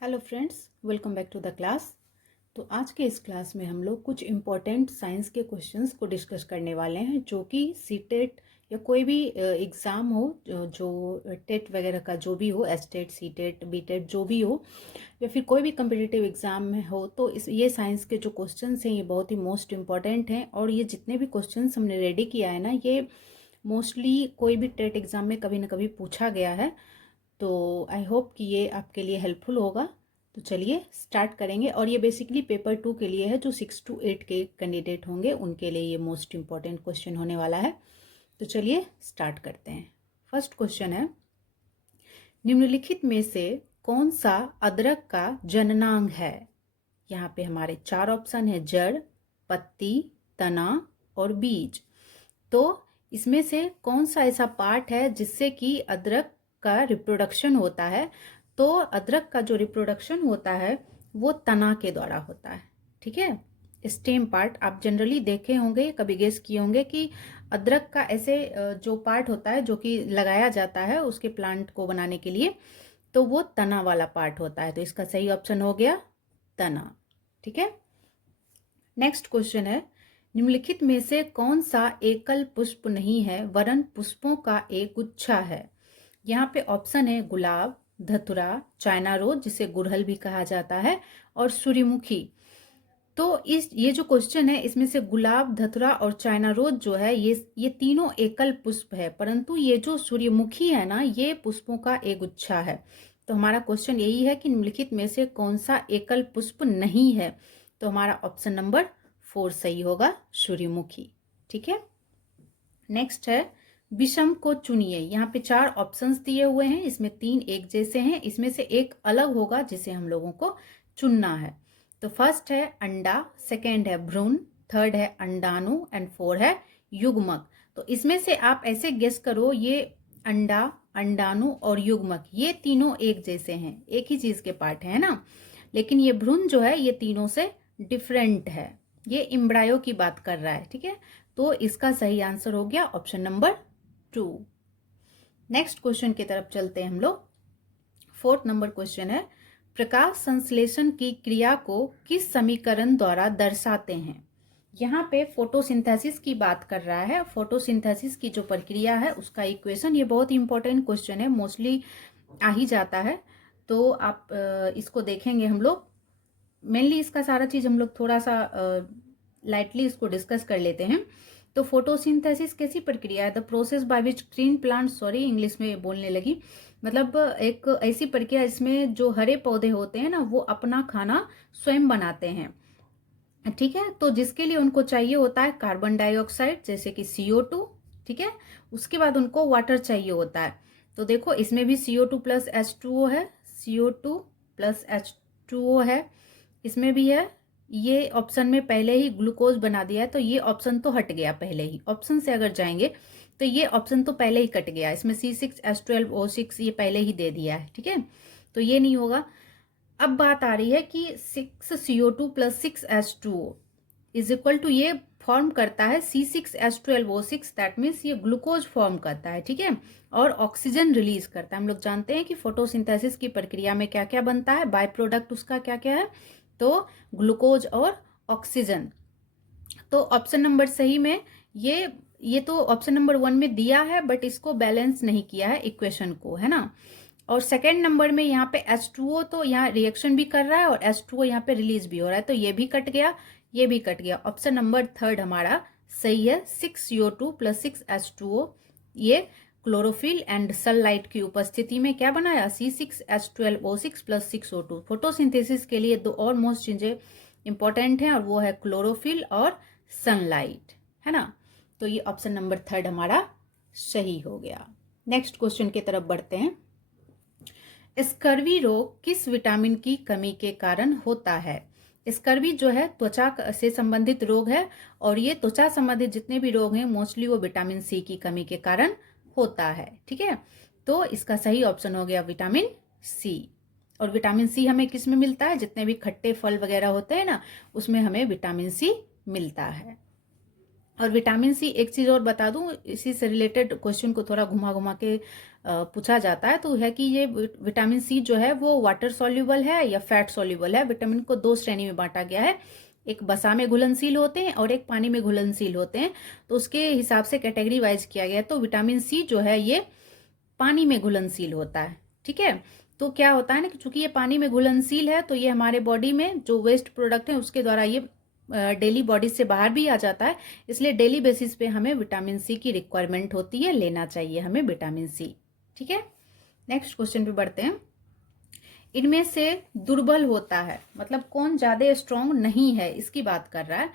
Hello friends, welcome back to the class. तो आज के इस क्लास में हम लोग कुछ इम्पोर्टेंट साइंस के क्वेश्चंस को डिस्कस करने वाले हैं जो कि सीटेट या कोई भी एग्ज़ाम हो, जो टेट वगैरह का जो भी हो, एसटेट सीटेट बीटेट जो भी हो, या फिर कोई भी कम्पिटिटिव एग्ज़ाम में हो, तो ये साइंस के जो क्वेश्चंस हैं ये बहुत ही मोस्ट इम्पॉर्टेंट हैं। और ये जितने भी क्वेश्चंस हमने रेडी किया है ना, ये मोस्टली कोई भी टेट एग्ज़ाम में कभी ना कभी पूछा गया है। तो आई होप कि ये आपके लिए हेल्पफुल होगा। तो चलिए स्टार्ट करेंगे। और ये बेसिकली पेपर 2 के लिए है, जो 6 to 8 के कैंडिडेट होंगे उनके लिए ये मोस्ट इम्पॉर्टेंट क्वेश्चन होने वाला है। तो चलिए स्टार्ट करते हैं। फर्स्ट क्वेश्चन है, निम्नलिखित में से कौन सा अदरक का जननांग है? यहाँ पे हमारे 4 ऑप्शन है, जड़, पत्ती, तना और बीज। तो इसमें से कौन सा ऐसा पार्ट है जिससे कि अदरक का रिप्रोडक्शन होता है? तो अदरक का जो रिप्रोडक्शन होता है वो तना के द्वारा होता है। ठीक है, स्टेम पार्ट आप जनरली देखे होंगे, कभी गेस किए होंगे कि अदरक का ऐसे जो पार्ट होता है जो कि लगाया जाता है उसके प्लांट को बनाने के लिए, तो वो तना वाला पार्ट होता है। तो इसका सही ऑप्शन हो गया तना। ठीक है, नेक्स्ट क्वेश्चन है, निम्नलिखित में से कौन सा एकल पुष्प नहीं है वरन पुष्पों का एक गुच्छा है? यहाँ पे ऑप्शन है गुलाब, धतुरा, चाइना रोज जिसे गुड़हल भी कहा जाता है, और सूर्यमुखी। तो ये जो क्वेश्चन है इसमें से गुलाब, धतुरा और चाइना रोज जो है ये तीनों एकल पुष्प है, परंतु ये जो सूर्यमुखी है ना, ये पुष्पों का एक गुच्छा है। तो हमारा क्वेश्चन यही है कि निम्नलिखित में से कौन सा एकल पुष्प नहीं है? तो हमारा ऑप्शन नंबर 4 सही होगा, सूर्यमुखी। ठीक है, नेक्स्ट है, विषम को चुनिए। यहाँ पे 4 ऑप्शंस दिए हुए हैं, इसमें 3 एक जैसे हैं, इसमें से एक अलग होगा जिसे हम लोगों को चुनना है। तो फर्स्ट है अंडा, सेकेंड है भ्रूण, थर्ड है अंडाणु एंड 4 है युग्मक। तो इसमें से आप ऐसे गेस करो, ये अंडा, अंडाणु और युग्मक ये तीनों एक जैसे हैं, एक ही चीज के पार्ट है ना, लेकिन ये भ्रूण जो है ये तीनों से डिफरेंट है, ये इम्ब्रायो की बात कर रहा है। ठीक है, तो इसका सही आंसर हो गया ऑप्शन नंबर 2। नेक्स्ट क्वेश्चन की तरफ चलते हैं हम लोग। फोर्थ नंबर क्वेश्चन है, प्रकाश संश्लेषण की क्रिया को किस समीकरण द्वारा दर्शाते हैं? यहाँ पे फोटोसिंथेसिस की बात कर रहा है। फोटोसिंथेसिस की जो प्रक्रिया है उसका इक्वेशन, ये बहुत इंपॉर्टेंट क्वेश्चन है, मोस्टली आ ही जाता है। तो आप इसको देखेंगे हम लोग, मेनली इसका सारा चीज हम लोग थोड़ा सा लाइटली इसको डिस्कस कर लेते हैं। तो फोटोसिंथेसिस कैसी प्रक्रिया है? The process by which green plant, sorry English में बोलने लगी, मतलब एक ऐसी प्रक्रिया जिसमें जो हरे पौधे होते हैं ना वो अपना खाना स्वयं बनाते हैं। ठीक है, तो जिसके लिए उनको चाहिए होता है कार्बन डाइऑक्साइड जैसे कि CO2। ठीक है, उसके बाद उनको वाटर चाहिए होता है। तो देखो इसमें भी CO2 प्लस H2O है, CO2 प्लस H2O है, इसमें भी है। ये ऑप्शन में पहले ही ग्लूकोज बना दिया है, तो ये ऑप्शन तो हट गया पहले ही। ऑप्शन से अगर जाएंगे तो ये ऑप्शन तो पहले ही कट गया, इसमें C6H12O6 ये पहले ही दे दिया है। ठीक है, तो ये नहीं होगा। अब बात आ रही है कि 6CO2 plus 6H2O is equal to, ये फॉर्म करता है C6H12O6, दैट मीन्स ये ग्लूकोज फॉर्म करता है। ठीक है, और ऑक्सीजन रिलीज करता है। हम लोग जानते हैं कि फोटोसिंथेसिस की प्रक्रिया में क्या क्या बनता है, बाय प्रोडक्ट उसका क्या क्या है, तो ग्लूकोज और ऑक्सीजन। तो ऑप्शन नंबर सही में ये तो ऑप्शन नंबर 1 में दिया है, बट इसको बैलेंस नहीं किया है इक्वेशन को, है ना। और सेकेंड नंबर में यहाँ पे H2O तो यहाँ रिएक्शन भी कर रहा है और H2O यहाँ पे रिलीज भी हो रहा है, तो ये भी कट गया, ये भी कट गया। ऑप्शन नंबर 3 हमारा सही है, 6CO2 प्लस 6H2O। ये क्लोरोफिल एंड सनलाइट की उपस्थिति में क्या बनाया, C6H12O6 प्लस 6O2। फोटोसिंथेसिस के लिए 2 और मोस्ट चीजें इंपॉर्टेंट हैं, और वो है क्लोरोफिल और सनलाइट, है ना। तो ये ऑप्शन नंबर 3 हमारा सही हो गया। नेक्स्ट क्वेश्चन की तरफ बढ़ते हैं। स्कर्वी रोग किस विटामिन की कमी के कारण होता है? स्कर्वी जो है त्वचा से संबंधित रोग है, और ये त्वचा संबंधित जितने भी रोग हैं मोस्टली वो विटामिन C की कमी के कारण होता है। ठीक है, तो इसका सही ऑप्शन हो गया विटामिन C। और विटामिन C हमें किस में मिलता है? जितने भी खट्टे फल वगैरह होते हैं ना, उसमें हमें विटामिन C मिलता है। और विटामिन C, एक चीज और बता दूं, इसी से रिलेटेड क्वेश्चन को थोड़ा घुमा घुमा के पूछा जाता है तो है कि ये विटामिन सी जो है वो वाटर सॉल्युबल है या फैट सॉल्युबल है। विटामिन को दो श्रेणी में बांटा गया है, एक वसा में घुलनशील होते हैं और एक पानी में घुलनशील होते हैं। तो उसके हिसाब से कैटेगरी वाइज किया गया है। तो विटामिन सी जो है ये पानी में घुलनशील होता है, ठीक है। तो क्या होता है ना कि चूंकि ये पानी में घुलनशील है तो ये हमारे बॉडी में जो वेस्ट प्रोडक्ट है उसके द्वारा ये डेली बॉडी से बाहर भी आ जाता है, इसलिए डेली बेसिस पे हमें विटामिन सी की रिक्वायरमेंट होती है, लेना चाहिए हमें विटामिन सी, ठीक है। नेक्स्ट क्वेश्चन पे बढ़ते हैं। इनमें से दुर्बल होता है, मतलब कौन ज्यादा स्ट्रांग नहीं है, इसकी बात कर रहा है।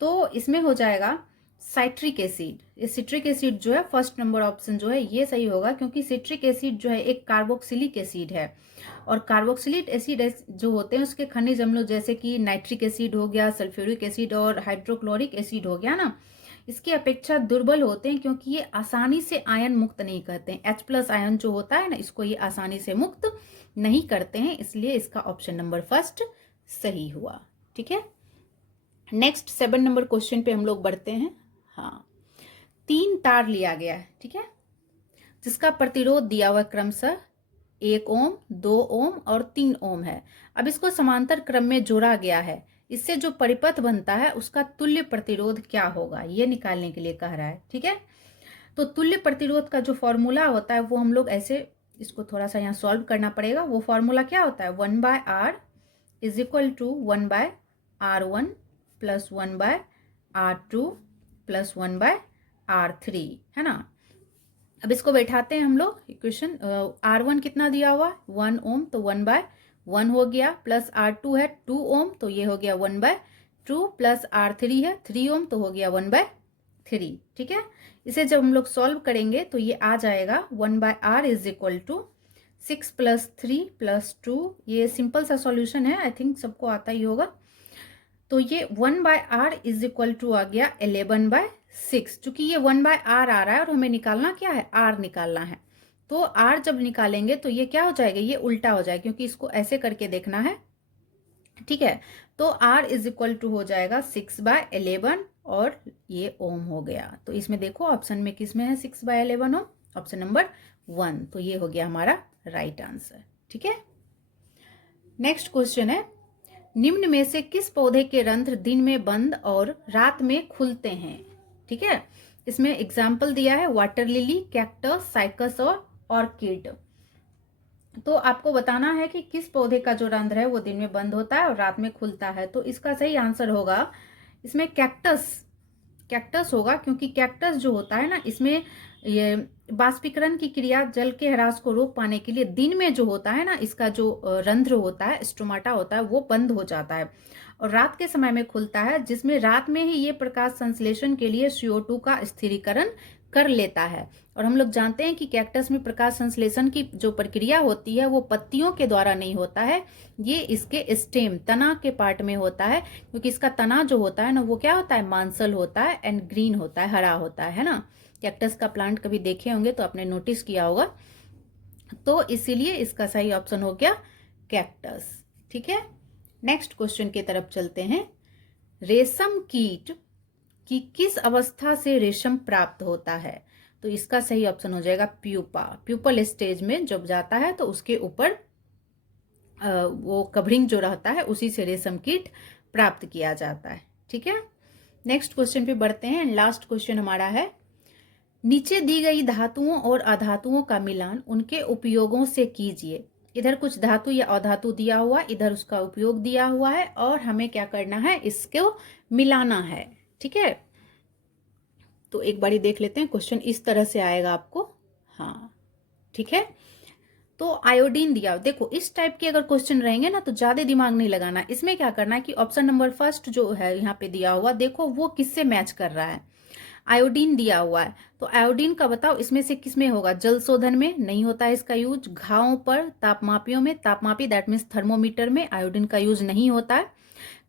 तो इसमें हो जाएगा साइट्रिक एसिड। ये सिट्रिक एसिड जो है फर्स्ट नंबर ऑप्शन जो है ये सही होगा, क्योंकि सिट्रिक एसिड जो है एक कार्बोक्सिलिक एसिड है और कार्बोक्सिलिक एसिड जो होते हैं उसके खनिज अम्लों जैसे कि नाइट्रिक एसिड हो गया, सल्फ्यूरिक एसिड और हाइड्रोक्लोरिक एसिड हो गया ना, इसकी अपेक्षा दुर्बल होते हैं क्योंकि ये आसानी से आयन मुक्त नहीं करते हैं। H+ आयन जो होता है ना इसको ये आसानी से मुक्त नहीं करते हैं, इसलिए इसका ऑप्शन नंबर फर्स्ट सही हुआ, ठीक है। नेक्स्ट 7 नंबर क्वेश्चन पे हम लोग बढ़ते हैं। हाँ, 3 तार लिया गया है, ठीक है, जिसका प्रतिरोध दिया हुआ क्रमशः 1 ओम, 2 ओम और 3 ओम है। अब इसको समांतर क्रम में जोड़ा गया है, इससे जो परिपथ बनता है उसका तुल्य प्रतिरोध क्या होगा ये निकालने के लिए कह रहा है, ठीक है। तो तुल्य प्रतिरोध का जो फॉर्मूला होता है वो हम लोग ऐसे, इसको थोड़ा सा यहाँ सॉल्व करना पड़ेगा। वो फॉर्मूला क्या होता है, 1/R is equal to 1/R1 plus 1/R2 plus 1/R3, है ना। अब इसको बैठाते हैं हम लोग इक्वेशन। R1 कितना दिया हुआ 1 ओम, तो 1/1 हो गया, प्लस R2 है 2 ओम तो ये हो गया 1/2, प्लस R3 है 3 ओम तो हो गया 1/3, ठीक है। इसे जब हम लोग सॉल्व करेंगे तो ये आ जाएगा 1/R इज इक्वल टू 6 + 3 + 2। ये सिंपल सा सॉल्यूशन है, आई थिंक सबको आता ही होगा। तो ये 1/R इज इक्वल टू आ गया 11/6। चूंकि ये 1/R आ रहा है और हमें निकालना क्या है, R निकालना है। तो R जब निकालेंगे तो ये क्या हो जाएगा, ये उल्टा हो जाएगा, क्योंकि इसको ऐसे करके देखना है, ठीक है। तो R इज इक्वल टू हो जाएगा 6/11 और ये ओम हो गया। तो इसमें देखो ऑप्शन में किस में है 6/11 ओम, ऑप्शन नंबर 1। तो ये हो गया हमारा राइट आंसर, ठीक है। नेक्स्ट क्वेश्चन है, निम्न में से किस पौधे के रंध्र दिन में बंद और रात में खुलते हैं, ठीक है। इसमें एग्जाम्पल दिया है वाटर लिली, कैक्टस, साइकस और ऑर्किड। तो आपको बताना है कि किस पौधे का जो रंध्र है वो दिन में बंद होता है और रात में खुलता है। तो इसका सही आंसर होगा इसमें कैक्टस होगा, क्योंकि कैक्टस जो होता है ना इसमें ये बाष्पीकरण की क्रिया जल के ह्रास को रोक पाने के लिए दिन में जो होता है ना इसका जो रंध्र होता है, स्टोमाटा होता है, वो बंद हो जाता है और रात के समय में खुलता है, जिसमें रात में ही ये प्रकाश संश्लेषण के लिए CO2 का स्थिरीकरण कर लेता है। और हम लोग जानते हैं कि कैक्टस में प्रकाश संश्लेषण की जो प्रक्रिया होती है वो पत्तियों के द्वारा नहीं होता है, ये इसके स्टेम तना के पार्ट में होता है, क्योंकि इसका तना जो होता है ना वो क्या होता है, मांसल होता है एंड ग्रीन होता है, हरा होता है ना। कैक्टस का प्लांट कभी देखे होंगे तो आपने नोटिस किया होगा। तो इसीलिए इसका सही ऑप्शन हो गया कैक्टस, ठीक है। नेक्स्ट क्वेश्चन की तरफ चलते हैं। रेशम कीट की किस अवस्था से रेशम प्राप्त होता है, तो इसका सही ऑप्शन हो जाएगा प्यूपा। प्यूपल स्टेज में जब जाता है तो उसके ऊपर वो कवरिंग जो रहता है उसी से रेशम कीट प्राप्त किया जाता है, ठीक है। नेक्स्ट क्वेश्चन पे बढ़ते हैं। लास्ट क्वेश्चन हमारा है, नीचे दी गई धातुओं और अधातुओं का मिलान उनके उपयोगों से कीजिए। इधर कुछ धातु या अधातु दिया हुआ, इधर उसका उपयोग दिया हुआ है और हमें क्या करना है, इसको मिलाना है, ठीक है। तो एक बारी देख लेते हैं, क्वेश्चन इस तरह से आएगा आपको, हाँ ठीक है। तो आयोडीन दिया, देखो इस टाइप के अगर क्वेश्चन रहेंगे ना तो ज्यादा दिमाग नहीं लगाना। इसमें क्या करना है कि ऑप्शन नंबर फर्स्ट जो है यहाँ पे दिया हुआ, देखो वो किससे मैच कर रहा है। आयोडीन दिया हुआ है तो आयोडीन का बताओ इसमें से किसमें होगा, जल शोधन में नहीं होता है इसका यूज, घावों पर तापमापियों में, तापमापी दैट मीन्स थर्मोमीटर में आयोडीन का यूज नहीं होता है।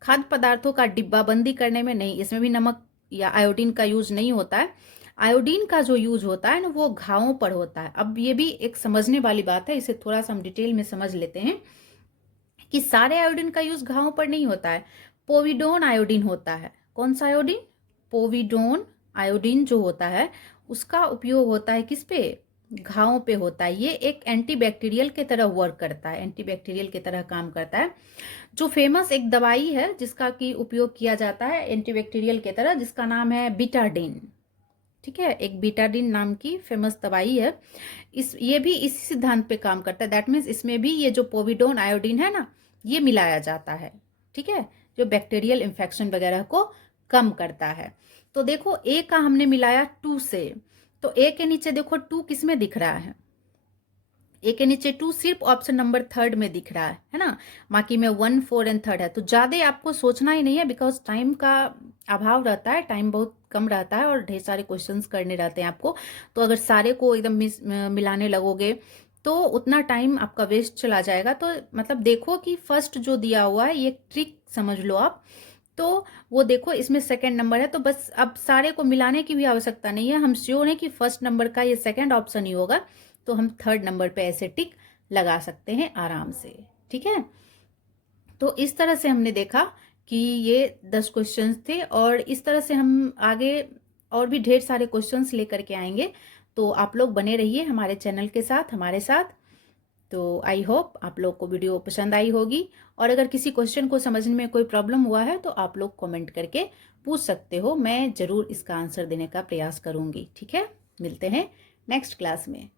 खाद्य पदार्थों का डिब्बाबंदी करने में नहीं, इसमें भी नमक या आयोडीन का यूज नहीं होता है। आयोडीन का जो यूज होता है ना वो घावों पर होता है। अब ये भी एक समझने वाली बात है, इसे थोड़ा सा हम डिटेल में समझ लेते हैं कि सारे आयोडीन का यूज घावों पर नहीं होता है। पोविडोन आयोडीन होता है, कौन सा आयोडीन, पोविडोन आयोडीन जो होता है उसका उपयोग होता है किस पे, घावों पे होता है। ये एक एंटीबैक्टीरियल की तरह वर्क करता है, एंटीबैक्टीरियल की तरह काम करता है। जो फेमस एक दवाई है जिसका कि उपयोग किया जाता है एंटीबैक्टीरियल की तरह, जिसका नाम है बीटाडिन। ठीक है, एक बीटाडिन नाम की फेमस दवाई है। ये भी इसी सिद्धांत पे काम करता है। दैट मीन्स इसमें भी ये जो पोविडोन आयोडीन है ना, ये मिलाया जाता है। ठीक है, जो बैक्टीरियल इन्फेक्शन वगैरह को कम करता है। तो देखो ए का हमने मिलाया 2 से, तो ए के नीचे देखो 2 किस में दिख रहा है? ए के नीचे 2 सिर्फ ऑप्शन नंबर 3 में दिख रहा है ना। बाकी में 1, 4 एंड 3 है। तो ज़्यादा आपको सोचना ही नहीं है, बिकॉज टाइम का अभाव रहता है, टाइम बहुत कम रहता है और ढेर सारे क्वेश्चंस करने रहते हैं आपको। तो अगर सारे को एकदम मिलाने लगोगे तो उतना टाइम आपका वेस्ट चला जाएगा। तो मतलब देखो कि फर्स्ट जो दिया हुआ है ये ट्रिक समझ लो आप। तो वो देखो इसमें सेकंड नंबर है, तो बस अब सारे को मिलाने की भी आवश्यकता नहीं है। हम श्योर है कि फर्स्ट नंबर का ये सेकंड ऑप्शन ही होगा, तो हम थर्ड नंबर पे ऐसे टिक लगा सकते हैं आराम से। ठीक है, तो इस तरह से हमने देखा कि ये 10 क्वेश्चंस थे और इस तरह से हम आगे और भी ढेर सारे क्वेश्चंस लेकर के आएंगे। तो आप लोग बने रहिए हमारे चैनल के साथ, हमारे साथ। तो आई होप आप लोग को वीडियो पसंद आई होगी, और अगर किसी क्वेश्चन को समझने में कोई प्रॉब्लम हुआ है तो आप लोग कमेंट करके पूछ सकते हो। मैं ज़रूर इसका आंसर देने का प्रयास करूँगी। ठीक है, मिलते हैं नेक्स्ट क्लास में।